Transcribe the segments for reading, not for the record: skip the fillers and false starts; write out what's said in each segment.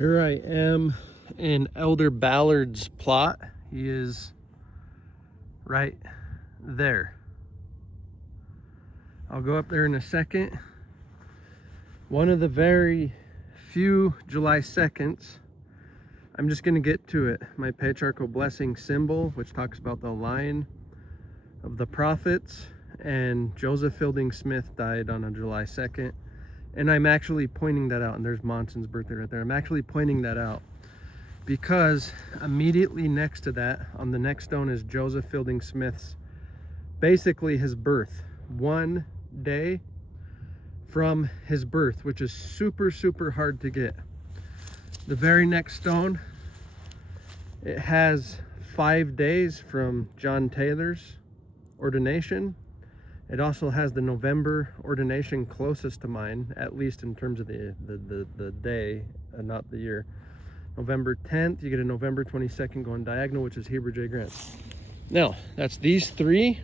Here I am in Elder Ballard's plot. He is right there. I'll go up there in a second. One of the very few July 2nds. I'm just going to get to it. My patriarchal blessing symbol, which talks about the line of the prophets, and Joseph Fielding Smith died on a July 2nd. And I'm actually pointing that out, and there's Monson's birthday right there. I'm actually pointing that out because immediately next to that, on the next stone, is Joseph Fielding Smith's, basically his birth. 1 day from his birth, which is super, super hard to get. The very next stone, it has 5 days from John Taylor's ordination. It also has the November ordination closest to mine, at least in terms of the day, not the year. November 10th, you get a November 22nd going diagonal, which is Heber J. Grant. Now, that's these three.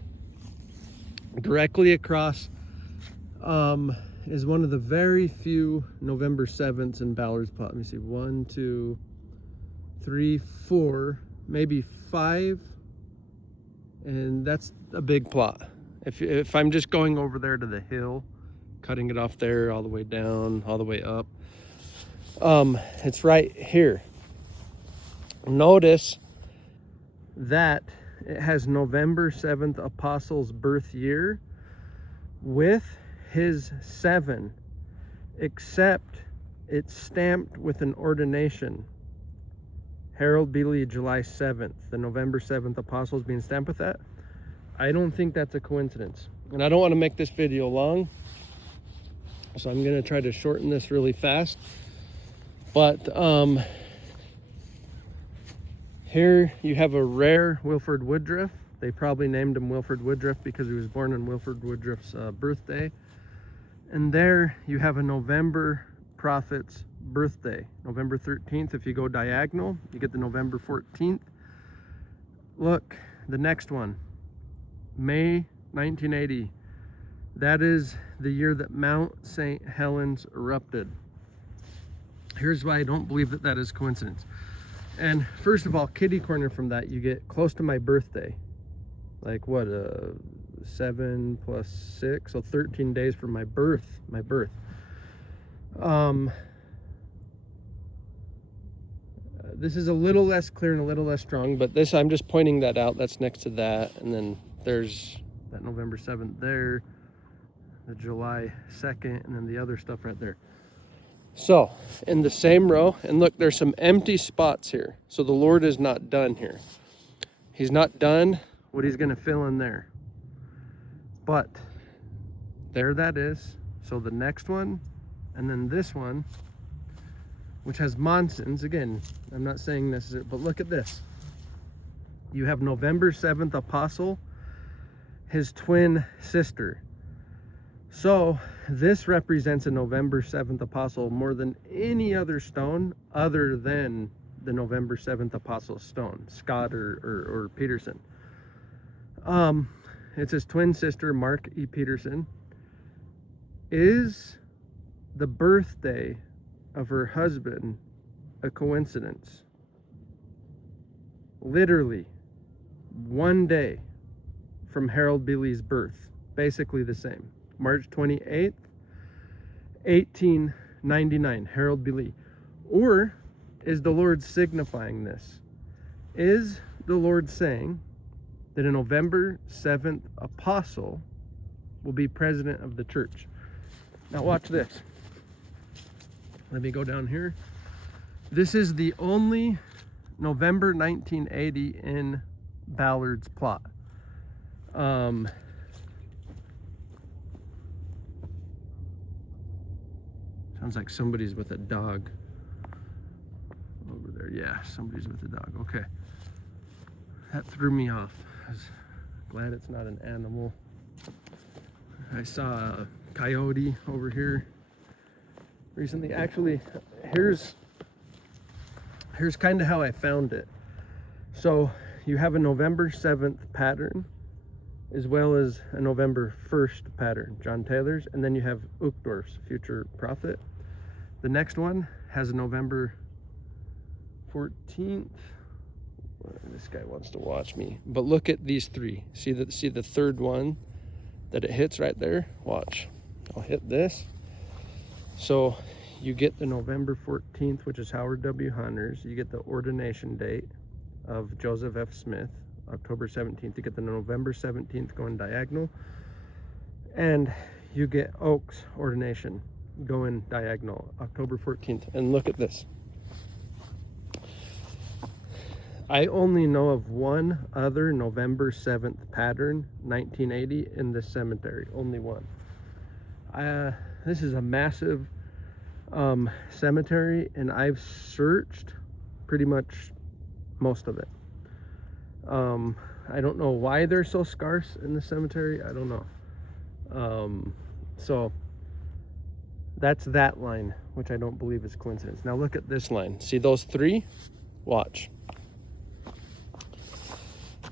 Directly across is one of the very few November 7ths in Ballard's plot. Let me see, 1, 2, 3, 4, maybe 5. And that's a big plot. If I'm just going over there to the hill, cutting it off there, all the way down, all the way up, it's right here. Notice that it has November 7th apostle's birth year with his 7, except it's stamped with an ordination. Harold B. Lee, July 7th. The November 7th apostles being stamped with that. I don't think that's a coincidence. And I don't want to make this video long, so I'm going to try to shorten this really fast. But here you have a rare Wilford Woodruff. They probably named him Wilford Woodruff because he was born on Wilford Woodruff's birthday. And there you have a November prophet's birthday, November 13th. If you go diagonal, you get the November 14th. Look, the next one, May 1980. That is the year that Mount St. Helens erupted. Here's why I don't believe that that is coincidence. And first of all, kitty corner from that, you get close to my birthday. Like what, 7 plus 6, so 13 days from my birth. This is a little less clear and a little less strong, but this, I'm just pointing that out. That's next to that. And then there's that November 7th there, the July 2nd, and then the other stuff right there. So in the same row, and look, there's some empty spots here. So the Lord is not done here. He's not done what he's going to fill in there. But there that is. So the next one, and then this one, which has Monson's. Again, I'm not saying necessary, but look at this. You have November 7th apostle, his twin sister. So this represents a November 7th apostle more than any other stone other than the November 7th apostle stone, Scott or Petersen. It's his twin sister, Mark E. Petersen. Is the birthday of her husband a coincidence? Literally 1 day from Harold B. Lee's birth, basically the same. March 28th, 1899, Harold B. Lee. Or is the Lord signifying this? Is the Lord saying that a November 7th apostle will be president of the church? Now watch this. Let me go down here. This is the only November 1980 in Ballard's plot. Sounds like somebody's with a dog over there. Yeah, somebody's with a dog. Okay. That threw me off. I was glad it's not an animal. I saw a coyote over here recently. Actually, here's kind of how I found it. So you have a November 7th pattern as well as a November 1st pattern, John Taylor's, and then you have Uchtdorf's future prophet. The next one has a November 14th. This guy wants to watch me. But look at these three. See the third one that it hits right there? Watch. I'll hit this. So you get the November 14th, which is Howard W. Hunter's. You get the ordination date of Joseph F. Smith, October 17th. You get the November 17th going diagonal. And you get Oak's ordination going diagonal, October 14th. And look at this. I only know of one other November 7th pattern, 1980, in this cemetery. Only one. This is a massive cemetery, and I've searched pretty much most of it. I don't know why they're so scarce in the cemetery. I don't know. So that's that line, which I don't believe is coincidence. Now look at this line. See those three? Watch.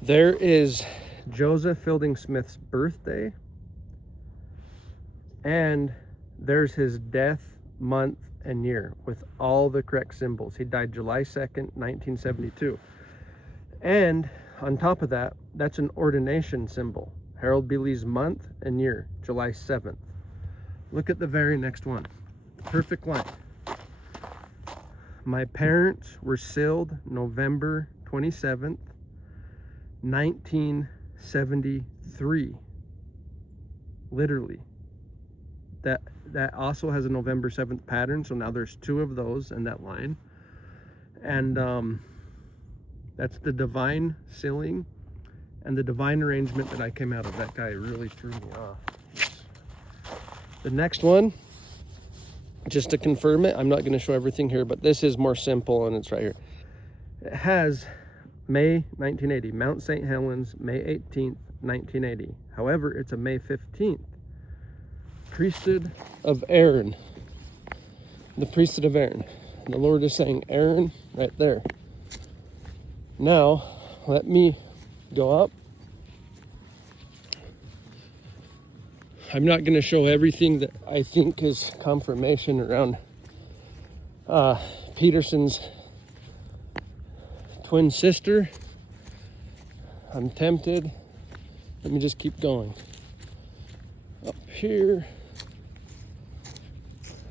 There is Joseph Fielding Smith's birthday, and there's his death month and year with all the correct symbols. He died July 2nd, 1972. And on top of that, that's an ordination symbol. Harold B. Lee's month and year, July 7th. Look at the very next one. Perfect line. My parents were sealed November 27th, 1973. Literally. That also has a November 7th pattern, so now there's two of those in that line. And that's the divine sealing and the divine arrangement that I came out of. That guy really threw me off. The next one, just to confirm it, I'm not going to show everything here, but this is more simple, and it's right here. It has May 1980, Mount St. Helens, May 18th, 1980. However, it's a May 15th. Priesthood of Aaron. The priesthood of Aaron. The Lord is saying Aaron right there. Now, let me go up. I'm not going to show everything that I think is confirmation around Petersen's twin sister. I'm tempted. Let me just keep going. Up here,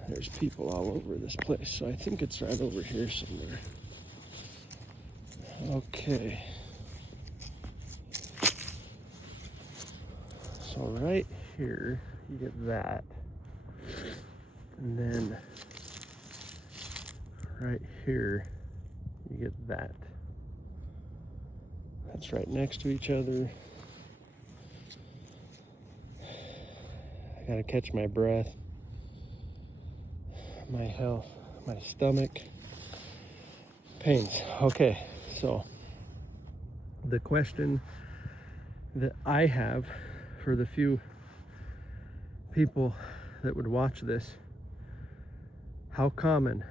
there's people all over this place, so I think it's right over here somewhere. Okay. So right here, you get that. And then right here, you get that. That's right next to each other. I gotta catch my breath, my health, my stomach pains. Okay, so the question that I have for the few people that would watch this, how common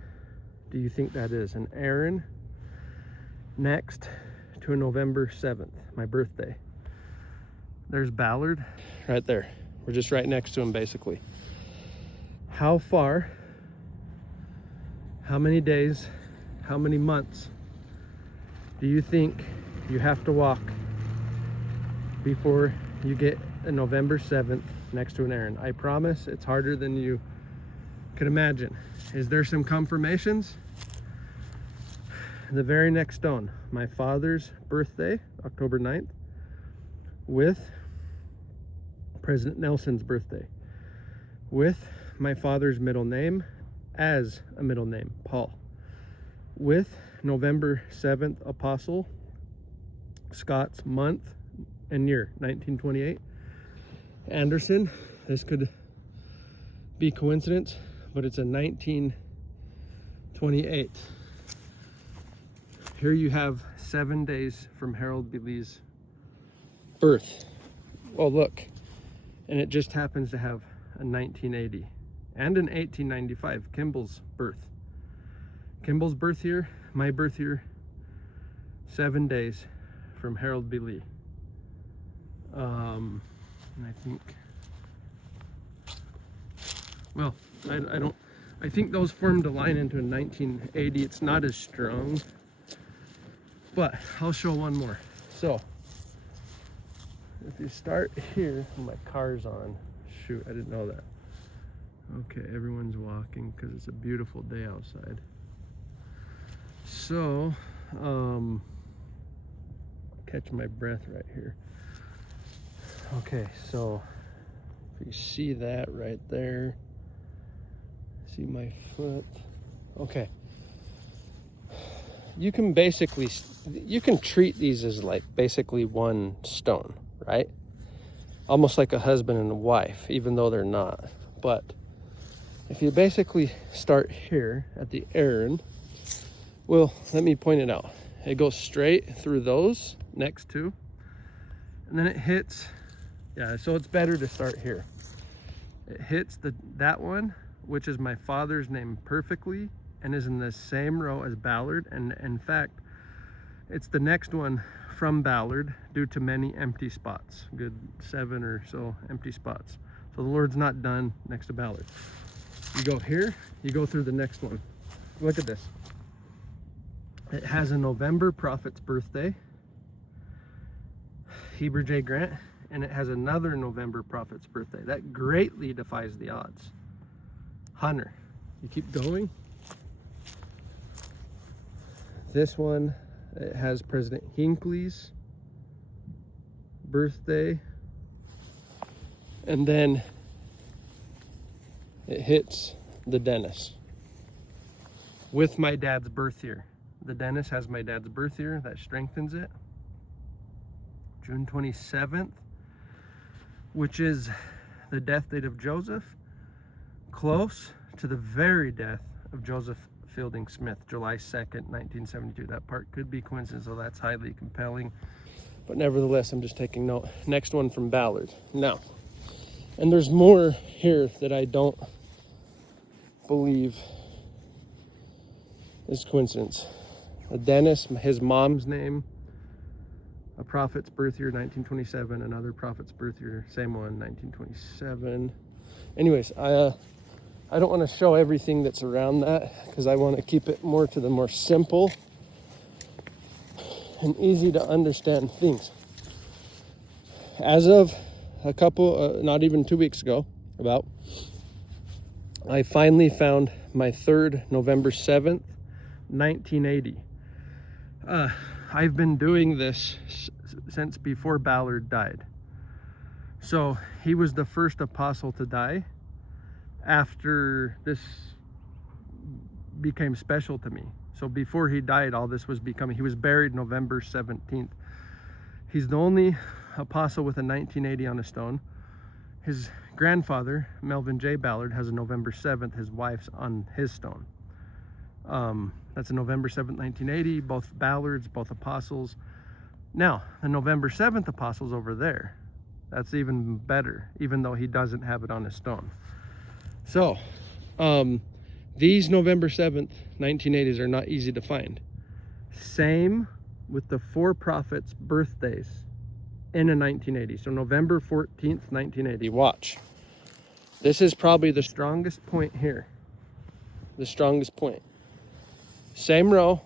do you think that is? An Aaron next to a November 7th, my birthday. There's Ballard right there. We're just right next to him, basically. How far, how many days, how many months do you think you have to walk before you get a November 7th next to an Aaron? I promise it's harder than you could imagine. Is there some confirmations? The very next stone, my father's birthday, October 9th, with President Nelson's birthday, with my father's middle name as a middle name, Paul, with November 7th Apostle Scott's month and year, 1928. Anderson, this could be coincidence, but it's a 1928. Here you have 7 days from Harold B. Lee's birth. Oh, look. And it just happens to have a 1980 and an 1895, Kimball's birth. Kimball's birth year, my birth year, 7 days from Harold B. Lee. And I think, well, I think those formed a line into a 1980. It's not as strong But I'll show one more. So if you start here, my car's on. Shoot, I didn't know that. Okay, everyone's walking because it's a beautiful day outside. So, catch my breath right here. Okay, so if you see that right there, see my foot. Okay. You can treat these as like basically one stone, right? Almost like a husband and a wife, even though they're not. But if you basically start here at the Aaron, well, let me point it out. It goes straight through those next two, and then it hits, yeah, so it's better to start here. It hits that one, which is my father's name perfectly, and is in the same row as Ballard, and in fact, it's the next one from Ballard due to many empty spots, good 7 or so empty spots. So the Lord's not done next to Ballard. You go here, you go through the next one. Look at this. It has a November prophet's birthday, Heber J. Grant, and it has another November prophet's birthday. That greatly defies the odds. Hunter, you keep going. This one, it has President Hinckley's birthday, and then it hits the Dennis with my dad's birth year. The Dennis has my dad's birth year, that strengthens it. June 27th, which is the death date of Joseph, close to the very death of Joseph Fielding Smith, July 2nd, 1972. That part could be coincidence, so that's highly compelling. But nevertheless, I'm just taking note. Next one from Ballard. Now, and there's more here that I don't believe is coincidence. A Dennis, his mom's name, a prophet's birth year, 1927, another prophet's birth year, same one, 1927. Anyways, I don't want to show everything that's around that because I want to keep it more to the more simple and easy to understand things. As of a couple, not even 2 weeks ago, I finally found my third November 7th, 1980. I've been doing this since before Ballard died. So he was the first apostle to die after this became special to me. So before he died, all this was becoming, he was buried November 17th. He's the only apostle with a 1980 on a stone. His grandfather, Melvin J. Ballard, has a November 7th, his wife's on his stone. That's a November 7th, 1980, both Ballards, both apostles. Now, the November 7th apostle's over there. That's even better, even though he doesn't have it on his stone. So, these November 7th, 1980s are not easy to find. Same with the 4 prophets' birthdays in a 1980. So November 14th, 1980, watch. This is probably the strongest point here. The strongest point. Same row,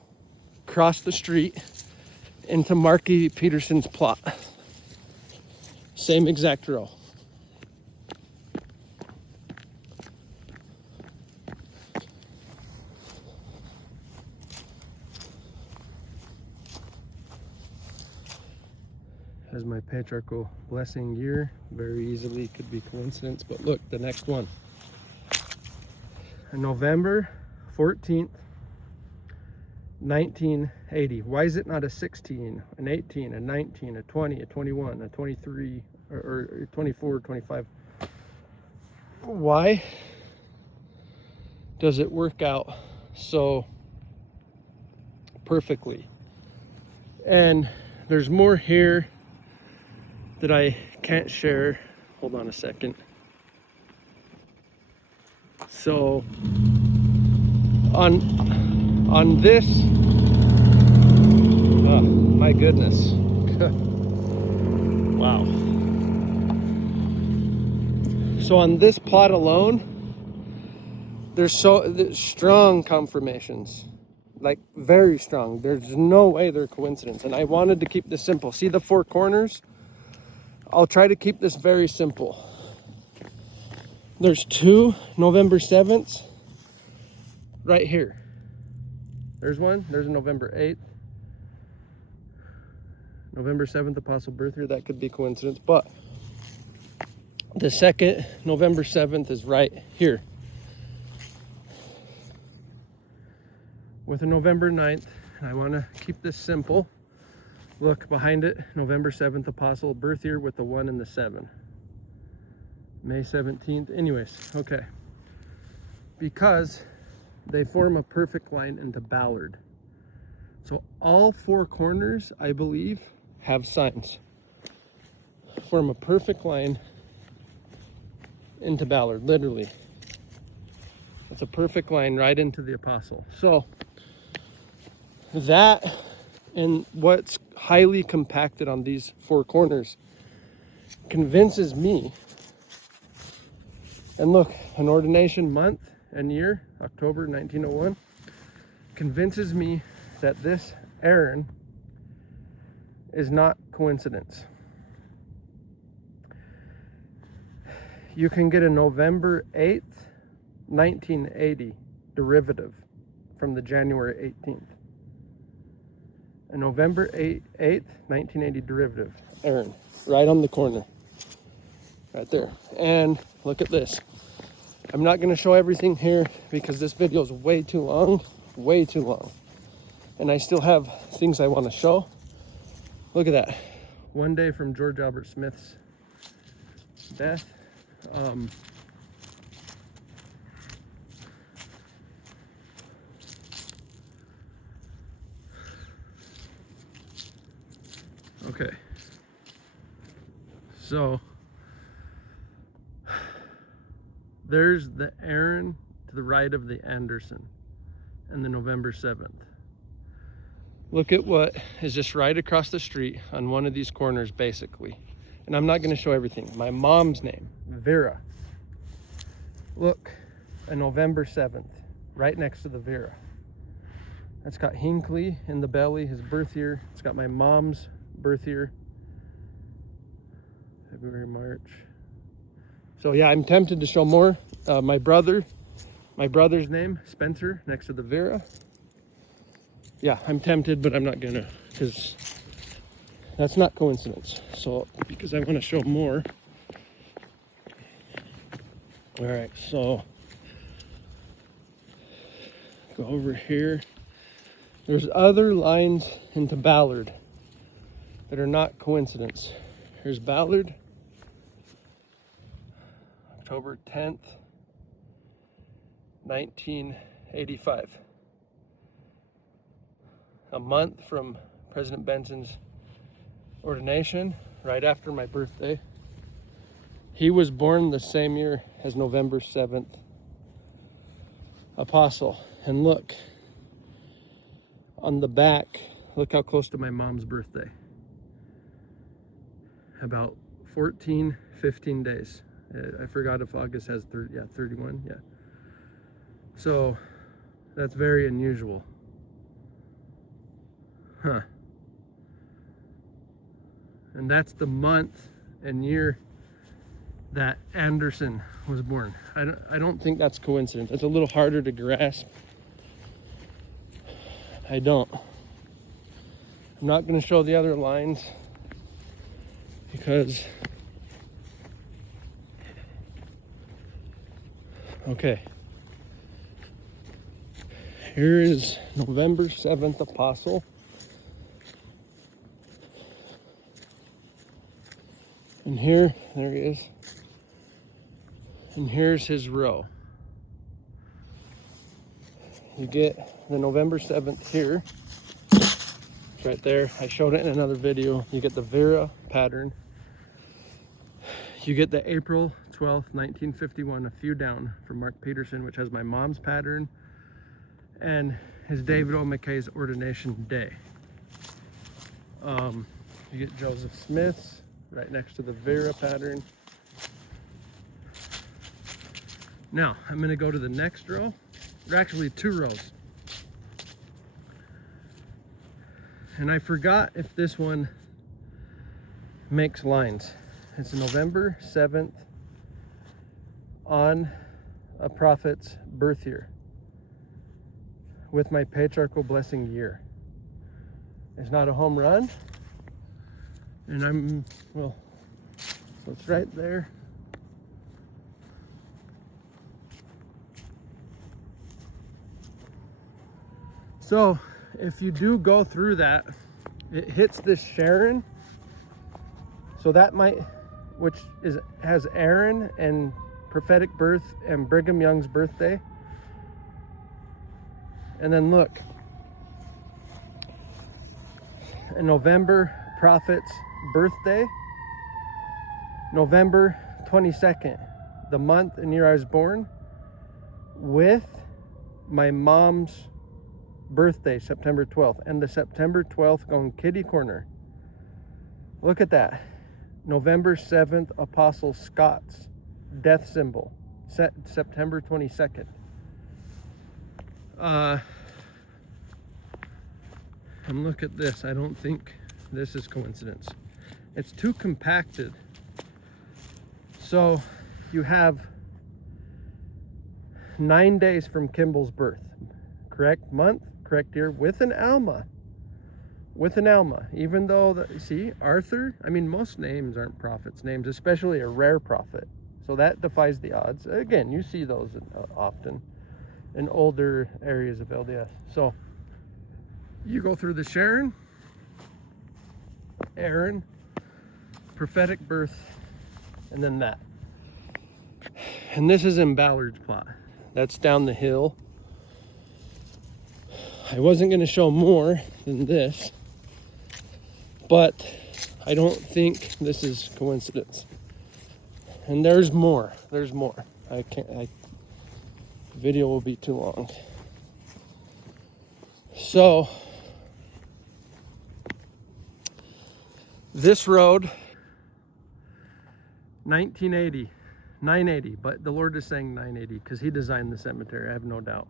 across the street into Marky Petersen's plot. Same exact row. Has my patriarchal blessing year. Very easily could be coincidence, but look, the next one. November 14th, 1980. Why is it not a 16, an 18, a 19, a 20, a 21, a 23, or 24, 25? Why does it work out so perfectly? And there's more here that I can't share. Hold on a second. So on this, oh my goodness. Wow. So on this plot alone, there's strong confirmations like very strong. There's no way they're coincidence. And I wanted to keep this simple. See the four corners? I'll try to keep this very simple. There's two November 7th right here. There's one. There's a November 8th. November 7th, Apostle birth year. That could be coincidence. But the second November 7th is right here. With a November 9th. I want to keep this simple. Look behind it. November 7th, Apostle birth year with the 1 and the 7. May 17th. Anyways, okay. Because they form a perfect line into Ballard. So all four corners, I believe, have signs. Form a perfect line into Ballard, literally. It's a perfect line right into the Apostle. So that and what's highly compacted on these four corners convinces me. And look, an ordination month and year, October 1901, convinces me that this Aaron is not coincidence. You can get a November 8th, 1980 derivative from the January 18th. A November 8th, 1980 derivative, Aaron, right on the corner, right there. And look at this. I'm not going to show everything here because this video is way too long. And I still have things I want to show. Look at that. One day from George Albert Smith's death. Okay. So there's the Aaron to the right of the Anderson and the November 7th. Look at what is just right across the street on one of these corners, basically. And I'm not going to show everything. My mom's name, Vera. Look, a November 7th, right next to the Vera. That's got Hinckley in the belly, his birth year. It's got my mom's birth year. February, March. So yeah, I'm tempted to show more. My brother's name, Spencer, next to the Vera. Yeah, I'm tempted, but I'm not gonna, because that's not coincidence. So, because I want to show more. All right, so go over here. There's other lines into Ballard that are not coincidence. Here's Ballard, October 10th, 1985. A month from President Benson's ordination, right after my birthday. He was born the same year as November 7th, Apostle. And look, on the back, look how close to my mom's birthday. About 14, 15 days. I forgot if August has 31, yeah. So that's very unusual. Huh. And that's the month and year that Anderson was born. I don't think that's coincidence. It's a little harder to grasp. I don't. I'm not going to show the other lines because, okay. Here is November 7th, Apostle. And here, there he is. And here's his row. You get the November 7th here. It's right there. I showed it in another video. You get the Vera pattern. You get the April 12th, 1951, a few down from Mark Petersen, which has my mom's pattern and his David O. McKay's ordination day. You get Joseph Smith's right next to the Vera pattern. Now, I'm going to go to the next row. Or actually, two rows. And I forgot if this one makes lines. It's November 7th on a prophet's birth year with my patriarchal blessing year. It's not a home run, and so it's right there. So if you do go through that, it hits this Sharon. So that has Aaron and prophetic birth and Brigham Young's birthday. And then look, in November, prophet's birthday, November 22nd, the month and year I was born, with my mom's birthday, September 12th, and the September 12th going kitty corner. Look at that. November 7th, Apostle Scott's death symbol, September 22nd. And look at this. I don't think this is coincidence. It's too compacted. So you have 9 days from Kimball's birth. Correct month, correct year, with an Alma. With an Alma. Even though, see, Arthur, I mean, most names aren't prophets' names, especially a rare prophet. So that defies the odds. Again, you see those often in older areas of LDS. So you go through the Sharon, Aaron, prophetic birth, and then that. And this is in Ballard's plot. That's down the hill. I wasn't going to show more than this, but I don't think this is coincidence. And there's more. There's more. The video will be too long. So this road, 1980, 980, but the Lord is saying 980 because he designed the cemetery, I have no doubt.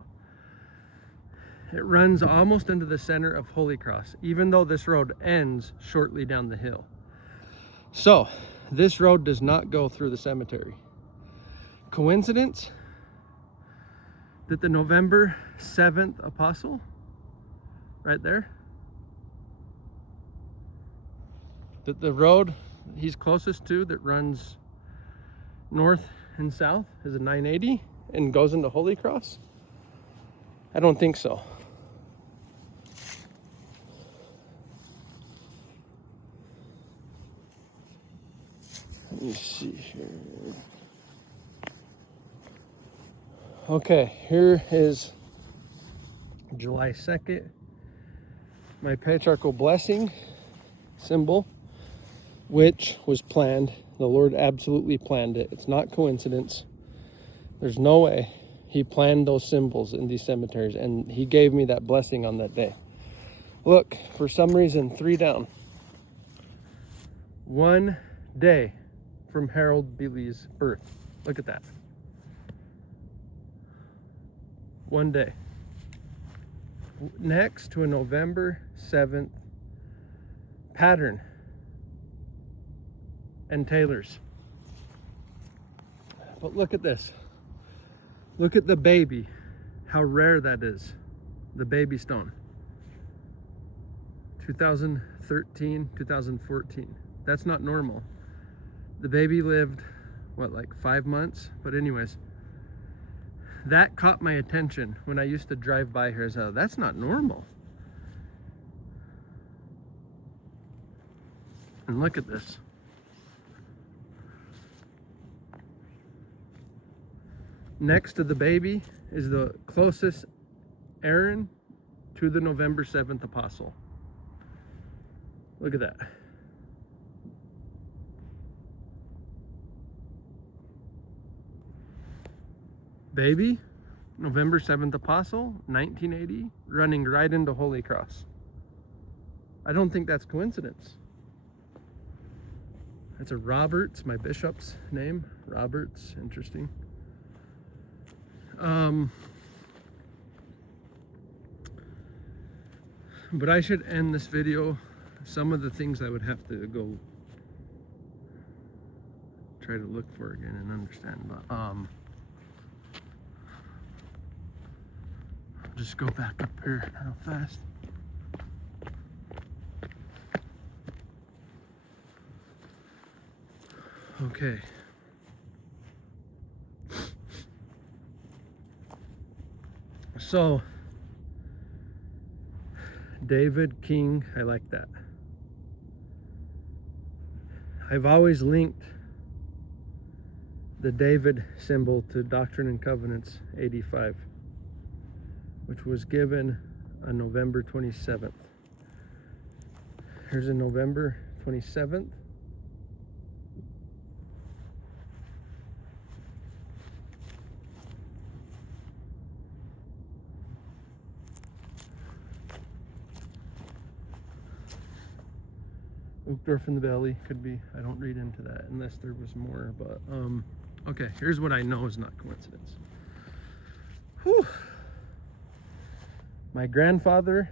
It runs almost into the center of Holy Cross, even though this road ends shortly down the hill. So this road does not go through the cemetery. Coincidence that the November 7th apostle, right there, that the road he's closest to that runs north and south is a 980 and goes into Holy Cross? I don't think so. Let me see here. Okay, here is July 2nd, my patriarchal blessing symbol, which was planned. The Lord absolutely planned it. It's not coincidence. There's no way. He planned those symbols in these cemeteries, and he gave me that blessing on that day. Look, for some reason, 3 down. 1 day from Harold Bealey's birth. Look at that. 1 day. Next to a November 7th pattern and Taylor's. But look at this. Look at the baby. How rare that is. The baby stone. 2013, 2014. That's not normal. The baby lived, what, like 5 months? But anyways, that caught my attention when I used to drive by here. So that's not normal. And look at this. Next to the baby is the closest Aaron to the November 7th apostle. Look at that. Baby, November 7th apostle, 1980, running right into Holy Cross. I don't think that's coincidence. That's a Roberts, my bishop's name. Roberts, interesting. But I should end this video. Some of the things I would have to go try to look for again and understand, but I'll just go back up here real fast. Okay. So David King, I like that. I've always linked the David symbol to Doctrine and Covenants 85, which was given on November 27th. Here's a November 27th. Uchtdorf in the belly, could be, I don't read into that unless there was more, but okay, here's what I know is not coincidence. Whew. My grandfather,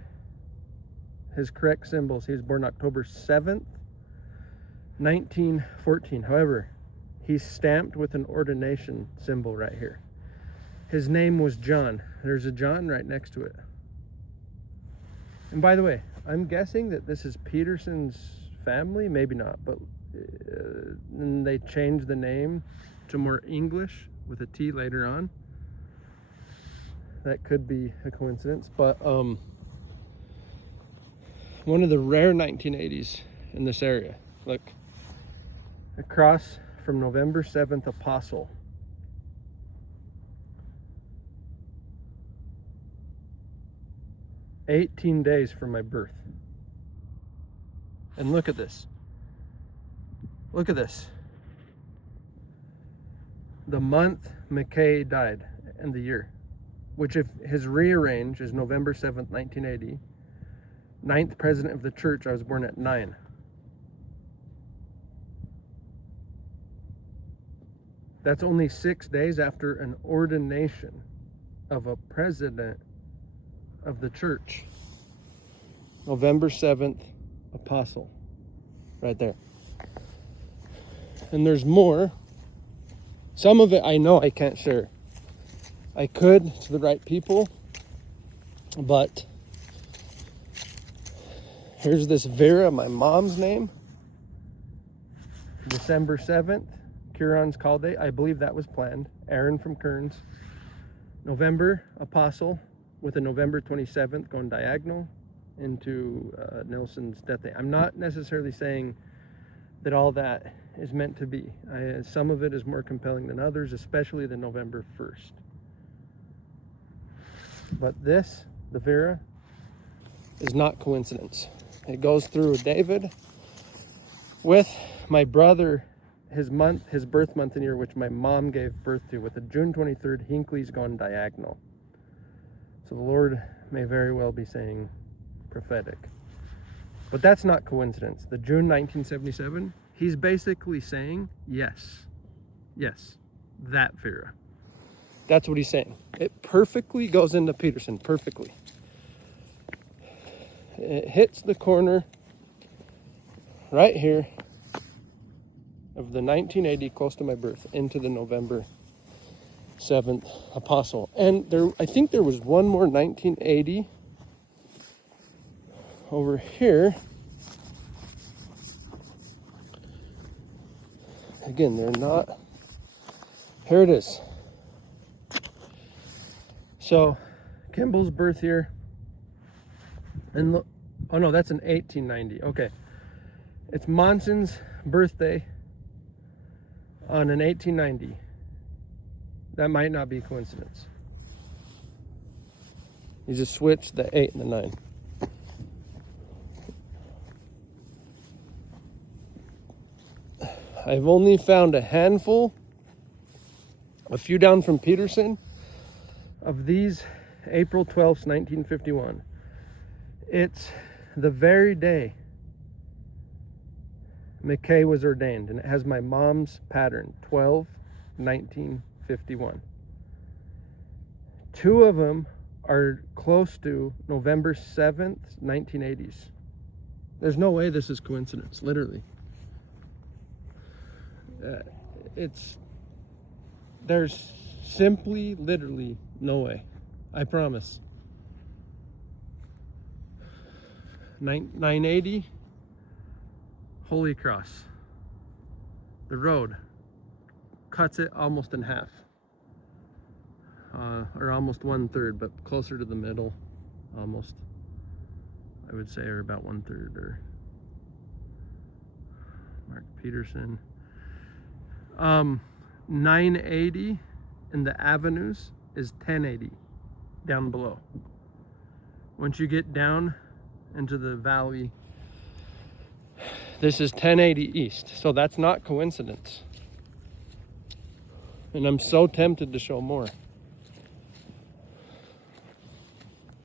his correct symbols, he was born October 7th, 1914. However, he's stamped with an ordination symbol right here. His name was John. There's a John right next to it. And by the way, I'm guessing that this is Petersen's family, maybe not, but and they changed the name to more English with a T later on. That could be a coincidence, but one of the rare 1980s in this area. Look, across from November 7th Apostle. "18 days from my birth." And look at this. Look at this. The month McKay died and the year, which if his rearrange is November 7th, 1980, 9th president of the church, I was born at 9. That's only 6 days after an ordination of a president of the church. November 7th Apostle, right there. And there's more. Some of it I know I can't share. I could to the right people, but here's this Vera, my mom's name. December 7th, Curon's call date. I believe that was planned. Aaron from Kearns. November Apostle with a November 27th going diagonal into Nelson's death day. I'm not necessarily saying that all that is meant to be. Some of it is more compelling than others, especially the November 1st. But this, the Vera, is not coincidence. It goes through David with my brother, his birth month and year, which my mom gave birth to, with the June 23rd, Hinckley's gone diagonal. So the Lord may very well be saying prophetic. But that's not coincidence. The June 1977, he's basically saying, yes, that Vera. That's what he's saying. It perfectly goes into Petersen, perfectly. It hits the corner right here of the 1980, close to my birth, into the November 7th Apostle. And I think there was one more 1980 over here. Again, they're not. Here it is. So, Kimball's birth year. And look, oh no, that's an 1890. Okay. It's Monson's birthday on an 1890. That might not be coincidence. You just switch the 8 and the 9. I've only found a handful, a few down from Petersen, of these April 12th, 1951. It's the very day McKay was ordained, and it has my mom's pattern, 12/1951. Two of them are close to November 7th, 1980s. There's no way this is coincidence, literally. There's simply, literally no way. I promise. 980, Holy Cross. The road cuts it almost in half. Or almost 1/3, but closer to the middle, almost. I would say, or about 1/3, or Petersen. 980 in the avenues is 1080 down below. Once you get down into the valley, this is 1080 east. So that's not coincidence. And I'm so tempted to show more.